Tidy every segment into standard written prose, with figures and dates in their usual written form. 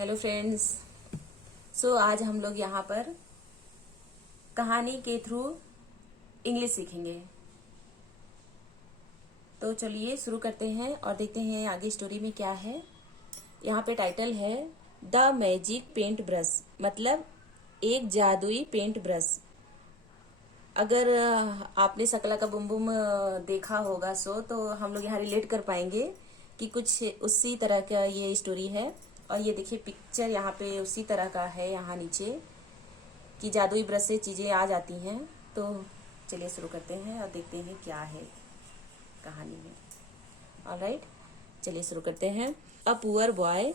Hello friends. सो आज हम लोग यहाँ पर कहानी के थ्रू इंग्लिश सीखेंगे। तो चलिए शुरू करते हैं और देखते हैं आगे स्टोरी में क्या है। यहाँ पे टाइटल है द मैजिक पेंट ब्रश, मतलब एक जादुई पेंट ब्रश। अगर आपने शकला का बुम बुम देखा होगा तो हम लोग यहाँ रिलेट कर पाएंगे कि कुछ उसी तरह का ये स्टोरी है। और ये देखिए पिक्चर यहाँ पे उसी तरह का है, यहाँ नीचे कि जादुई ब्रश से चीज़ें आ जाती हैं। तो चलिए शुरू करते हैं और देखते हैं क्या है कहानी में। ऑलराइट, चलिए शुरू करते हैं। अ पुअर बॉय,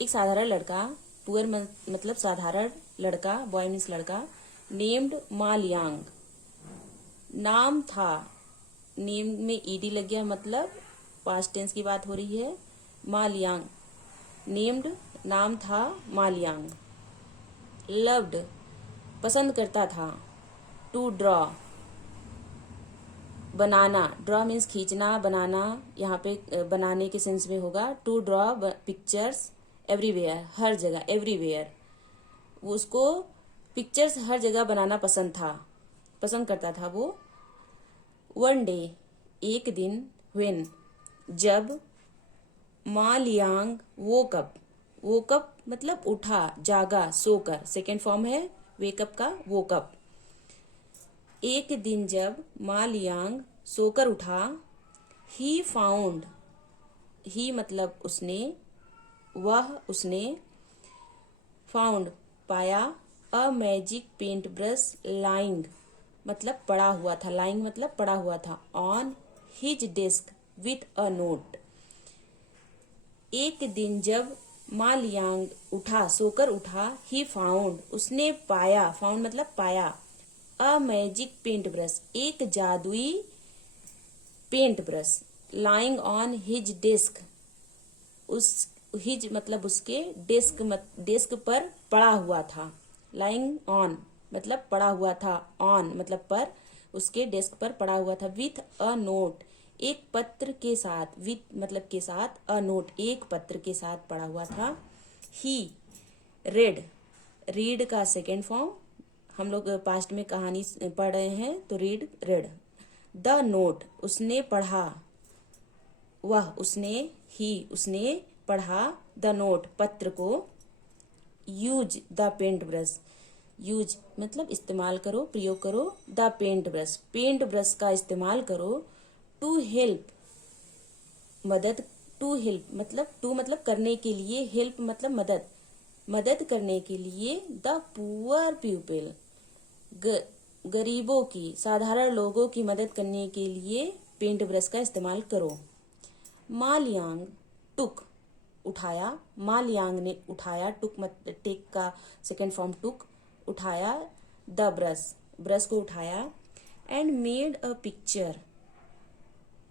एक साधारण लड़का, पुअर मतलब साधारण लड़का, बॉय मीन्स लड़का, नेम्ड मालियांग, नाम था। नेम में ईडी लग गया, मतलब पास्ट टेंस की बात हो रही है। मालियांग, नेम्ड नाम था मालियांग। लव्ड पसंद करता था। टू ड्रॉ बनाना, ड्रॉ मीन्स खींचना, बनाना यहाँ पे बनाने के सेंस में होगा। टू ड्रॉ पिक्चर्स एवरीवेयर, हर जगह, एवरीवेयर। वो उसको पिक्चर्स हर जगह बनाना पसंद था, पसंद करता था वो। वन डे, एक दिन, व्हेन जब, मा लियांग वोकअप, वोकअप मतलब उठा, जागा, सोकर, सेकेंड फॉर्म है वेकअप का, वोकअप। एक दिन जब मा लियांग सोकर उठा, ही फाउंड, ही मतलब उसने, वह उसने, फाउंड पाया, a magic paint brush lying मतलब पड़ा हुआ था, लाइंग मतलब पड़ा हुआ था, on his desk with a note. एक दिन जब मा लियांग उठा, सोकर उठा, ही फाउंड उसने पाया, फाउंड मतलब पाया, अ मैजिक पेंट ब्रश एक जादुई paint brush, lying on his desk, उस हिज मतलब उसके, डेस्क पर पड़ा हुआ था। लाइंग ऑन मतलब पड़ा हुआ था, ऑन मतलब पर, उसके डेस्क पर पड़ा हुआ था। विथ अ नोट एक पत्र के साथ, विथ मतलब के साथ, अ नोट एक पत्र के साथ पड़ा हुआ था। ही रेड, रीड का सेकेंड फॉर्म, हम लोग पास्ट में कहानी पढ़ रहे हैं तो रीड, रेड। द नोट उसने पढ़ा, वह उसने, ही उसने पढ़ा, द नोट पत्र को। Use the paint brush, use मतलब इस्तेमाल करो, प्रयोग करो, the paint brush paint brush का इस्तेमाल करो। टू हेल्प मदद, टू हेल्प मतलब, टू मतलब करने के लिए, हेल्प मतलब मदद, मदद करने के लिए। द पुअर पीपल गरीबों की, साधारण लोगों की मदद करने के लिए पेंट ब्रश का इस्तेमाल करो। मा लियांग टुक उठाया, मा लियांग ने उठाया, टुक मत टेक का सेकेंड फॉर्म टुक, उठाया, द ब्रश ब्रश को उठाया। एंड मेड अ पिक्चर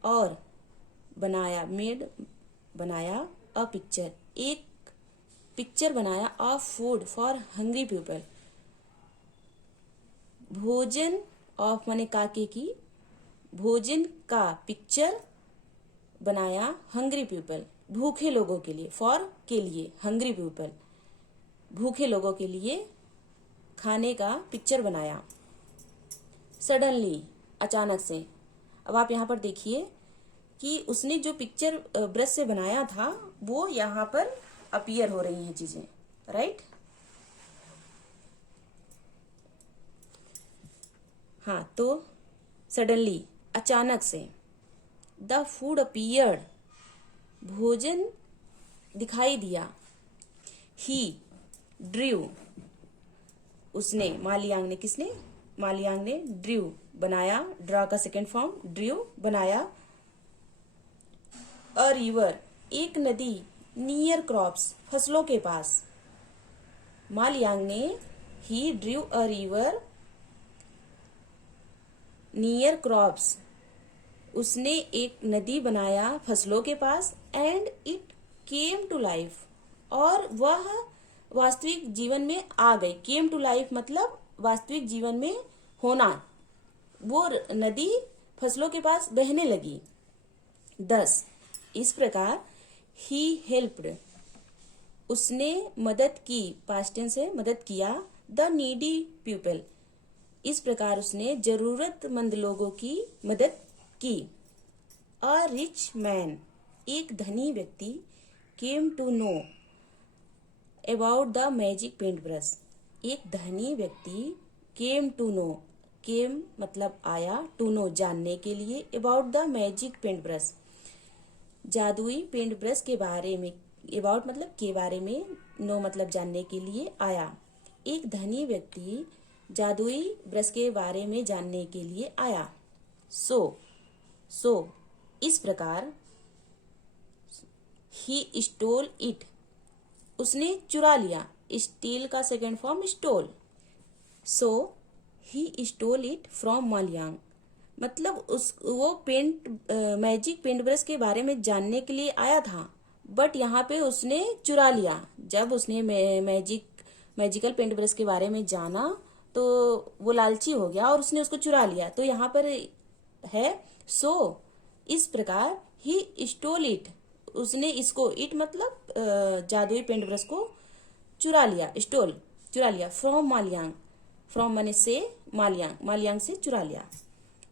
और बनाया, मेड बनाया, अ पिक्चर एक पिक्चर बनाया, of food for hungry people भोजन, ऑफ माने काके की, भोजन का पिक्चर बनाया, हंग्री पीपल भूखे लोगों के लिए, फॉर के लिए, हंग्री पीपल भूखे लोगों के लिए खाने का पिक्चर बनाया। सडनली अचानक से, अब आप यहाँ पर देखिए कि उसने जो पिक्चर ब्रश से बनाया था वो यहाँ पर अपीयर हो रही हैं चीजें, राइट। हाँ, तो सडनली अचानक से, द फूड अपीयर्ड भोजन दिखाई दिया। ही ड्रू उसने, मालियांग ने, किसने, मालियांग ने, ड्रू बनाया, ड्रा का सेकेंड फॉर्म ड्रू बनाया। अ रिवर एक नदी, नियर क्रॉप्स फसलों के पास। मालियांग ने, he drew a river near crops उसने एक नदी बनाया फसलों के पास। And it came to life और वह वास्तविक जीवन में आ गई। केम टू लाइफ मतलब वास्तविक जीवन में होना, वो नदी फसलों के पास बहने लगी। 10 इस प्रकार ही हेल्प्ड उसने मदद की, पास्ट टेंस है, मदद किया, द नीडी पीपल, इस प्रकार उसने जरूरतमंद लोगों की मदद की। अ रिच मैन, एक धनी व्यक्ति, came to know about the magic paint brush, एक धनी व्यक्ति केम टू नो, केम मतलब आया, टू नो जानने के लिए, about the magic paint brush जादुई पेंट ब्रश के बारे में, अबाउट मतलब के बारे में, नो मतलब जानने के लिए आया। एक धनी व्यक्ति जादुई ब्रश के बारे में जानने के लिए आया। सो इस प्रकार, ही स्टोल इट, उसने चुरा लिया, स्टील का second form stole. So he stole it from Maliang, मतलब वो मैजिक पेंट ब्रश के बारे में जानने के लिए आया था, बट यहाँ पे उसने चुरा लिया। जब उसने मैजिकल पेंट ब्रश के बारे में जाना तो वो लालची हो गया और उसने उसको चुरा लिया। तो यहाँ पर है सो इस प्रकार, ही स्टोल इट, उसने इसको, इट मतलब जादुई पेंट ब्रश को चुरा लिया, स्टोल चुरा लिया, फ्रॉम मालियांग, फ्रॉम माने से, मालियांग, मालियांग से चुरा लिया।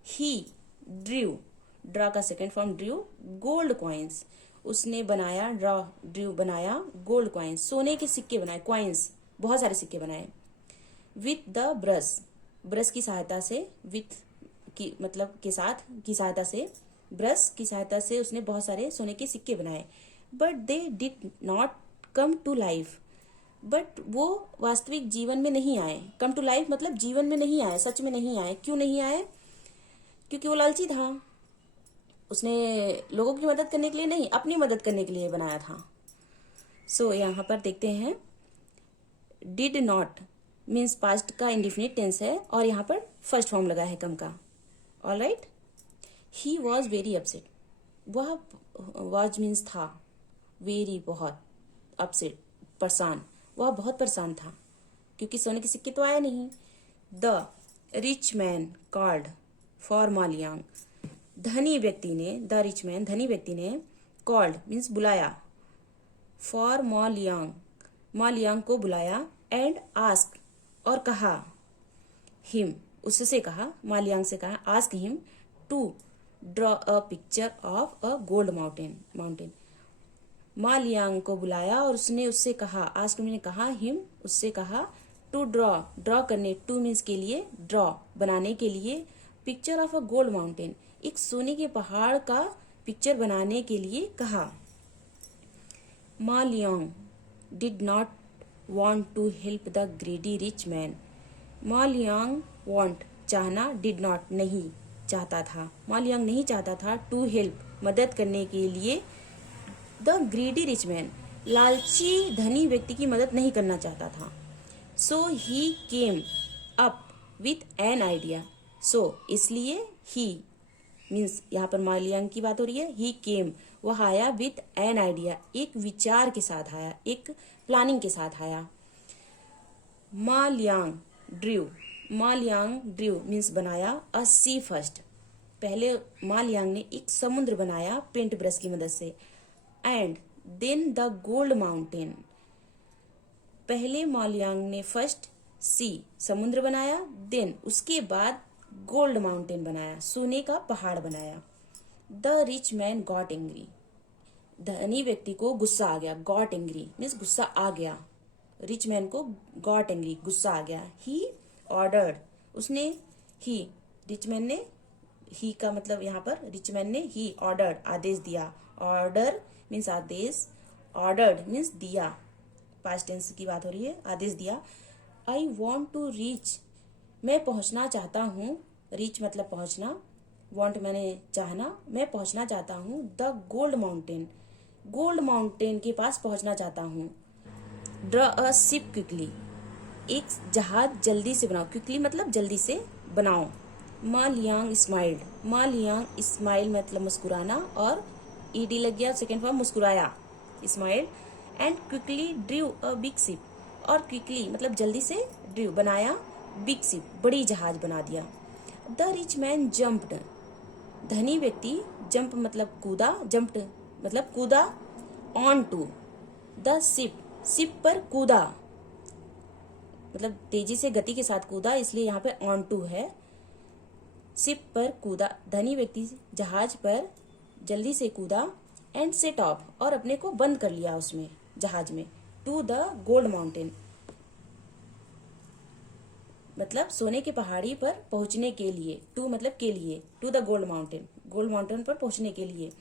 ही ड्रू, ड्रा का second form Drew, gold coins, उसने बनाया, ड्रू बनाया, गोल्ड कॉइन्स, सोने के सिक्के बनाए, कॉइन्स बहुत सारे सिक्के बनाए। विथ द ब्रश, ब्रश की सहायता से, विथ की मतलब के साथ, की सहायता से, ब्रश की सहायता से उसने बहुत सारे सोने के सिक्के बनाए। But they did not come to life, but वो वास्तविक जीवन में नहीं आए। कम टू लाइफ मतलब जीवन में नहीं आए, सच में नहीं आए। क्यों नहीं आए? क्योंकि वो लालची था। उसने लोगों की मदद करने के लिए नहीं, अपनी मदद करने के लिए बनाया था। सो यहाँ पर देखते हैं, डिड नॉट मीन्स पास्ट का इंडिफिनिट टेंस है और यहाँ पर फर्स्ट फॉर्म लगा है कम का। Alright, he was very upset, वह वॉज मीन्स था, वेरी बहुत, अपसेट परेशान, वह बहुत परेशान था क्योंकि सोने के सिक्के तो आया नहीं। The rich man called for Maliang, धनी व्यक्ति ने, द रिच मैन धनी व्यक्ति ने, कॉल्ड मीन्स बुलाया, फॉर मालियांग, मालियांग को बुलाया, एंड आस्क और कहा, हिम उससे कहा, मालियांग से कहा, ask him to draw a picture of a gold mountain, Maliang को बुलाया और उसने उससे कहा, आस्क ने कहा, हिम उससे कहा, टू ड्रॉ करने, टू मीन्स के लिए, ड्रॉ बनाने के लिए, picture of a gold mountain एक सोने के पहाड़ का पिक्चर बनाने के लिए कहा। Maliang did not want to help the greedy rich man, Maliang want चाहना, did not नहीं चाहता था, मालियांग नहीं चाहता था, to help मदद करने के लिए, the greedy rich man लालची धनी व्यक्ति की मदद नहीं करना चाहता था। so he came up with an idea, so इसलिए he मीन्स यहाँ पर मालियांग की बात हो रही है, ही केम वह आया, विथ एन आइडिया एक विचार के साथ आया, एक प्लानिंग के साथ आया। मालियांग ड्रू मीन्स बनाया, अ सी फर्स्ट, पहले मालियांग ने एक समुद्र बनाया पेंट ब्रश की मदद से, and then the gold mountain, पहले मालियांग ने फर्स्ट सी समुद्र बनाया, देन उसके बाद गोल्ड माउंटेन बनाया, सोने का पहाड़ बनाया। The rich man got angry, धनी व्यक्ति को गुस्सा आ गया, गॉट एंग्री मीन्स गुस्सा आ गया, रिच मैन को गॉट एंग्री गुस्सा आ गया। ही ऑर्डर्ड, उसने, ही रिच मैन ने, ही का मतलब यहाँ पर रिच मैन ने, ही ऑर्डर्ड आदेश दिया, ऑर्डर मीन्स आदेश, ऑर्डर्ड मीन्स दिया, पास्ट टेंस की बात हो रही है, आदेश दिया। आई वॉन्ट टू रीच, मैं पहुंचना चाहता हूँ, रीच मतलब पहुंचना, वांट मैंने चाहना, मैं पहुंचना चाहता हूँ, the gold mountain, gold mountain के पास पहुंचना चाहता हूँ। ड्रॉ अ शिप क्विकली, एक जहाज जल्दी से बनाओ, क्विकली मतलब जल्दी से बनाओ। मालियांग स्माइल्ड, मालियांग स्माइल मतलब मुस्कुराना, और ईडी लग गया, सेकेंड फॉर्म मुस्कुराया, smiled, and quickly drew a big ship, और क्विकली मतलब जल्दी से, ड्रू बनाया, बिग शिप बड़ी जहाज बना दिया। द रिच मैन जम्प्ड, धनी व्यक्ति, जंप मतलब कूदा, जम्प्ड मतलब कूदा, on to the ship, ship पर कूदा, मतलब तेजी से गति के साथ कूदा, इसलिए यहाँ पे ऑन टू है। शिप पर कूदा, धनी व्यक्ति जहाज पर जल्दी से कूदा। एंड सेट ऑफ, और अपने को बंद कर लिया उसमें, जहाज में। टू द गोल्ड माउंटेन, मतलब सोने की पहाड़ी पर पहुंचने के लिए। टू मतलब के लिए, to the gold mountain, gold mountain पर पहुंचने के लिए।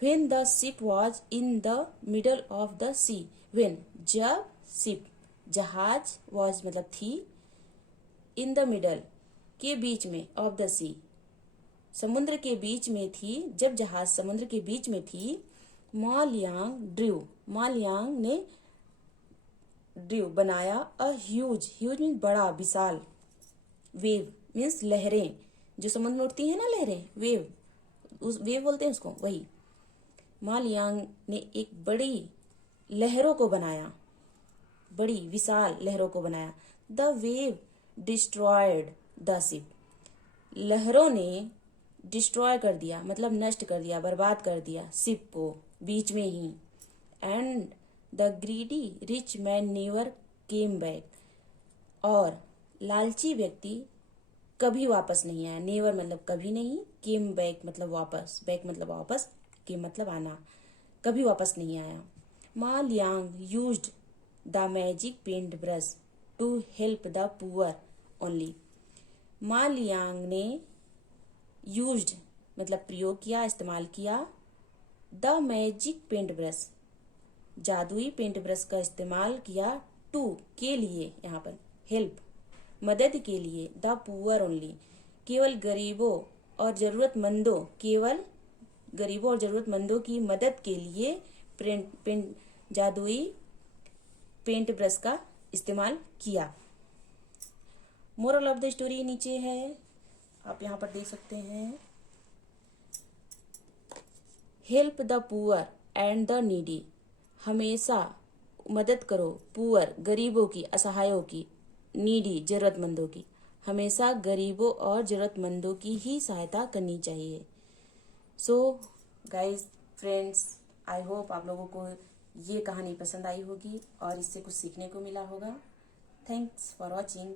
When the ship was in the middle of the sea, when जब शिप जहाज, वॉज मतलब थी, इन द मिडल के बीच में, ऑफ द सी समुद्र के बीच में थी, जब जहाज समुद्र के बीच में थी। मा लियांग ड्रू, मा लियांग ने ड्रू बनाया। अ ह्यूज, ह्यूज मीन्स बड़ा, विशाल। वेव मीन्स लहरें, जो समुद्र में उठती है ना लहरें, वेव, उस वेव बोलते हैं उसको, वही। मा लियांग ने एक बड़ी लहरों को बनाया, बड़ी विशाल लहरों को बनाया। The wave destroyed the ship, लहरों ने डिस्ट्रॉय कर दिया, मतलब नष्ट कर दिया, बर्बाद कर दिया शिप को बीच में ही। And the greedy rich man never came back, और लालची व्यक्ति कभी वापस नहीं आया। नेवर मतलब कभी नहीं, केम बैक मतलब वापस, बैक मतलब वापस, केम मतलब आना, कभी वापस नहीं आया। Ma Liang used the magic paint brush to help the poor only, Ma Liang ने यूज्ड मतलब प्रयोग किया, इस्तेमाल किया। द मैजिक पेंट ब्रश, जादुई पेंट ब्रश का इस्तेमाल किया। टू के लिए, यहाँ पर हेल्प मदद के लिए। द पुअर ओनली, केवल गरीबों और जरूरतमंदों, केवल गरीबों और जरूरतमंदों की मदद के लिए जादुई पेंट ब्रश का इस्तेमाल किया। मोरल ऑफ द स्टोरी नीचे है, आप यहाँ पर देख सकते हैं। Help the poor and the needy, हमेशा मदद करो पुअर गरीबों की, असहायों की, नीडी जरूरतमंदों की, हमेशा गरीबों और जरूरतमंदों की ही सहायता करनी चाहिए। So guys, friends, I hope आप लोगों को ये कहानी पसंद आई होगी और इससे कुछ सीखने को मिला होगा। Thanks for watching.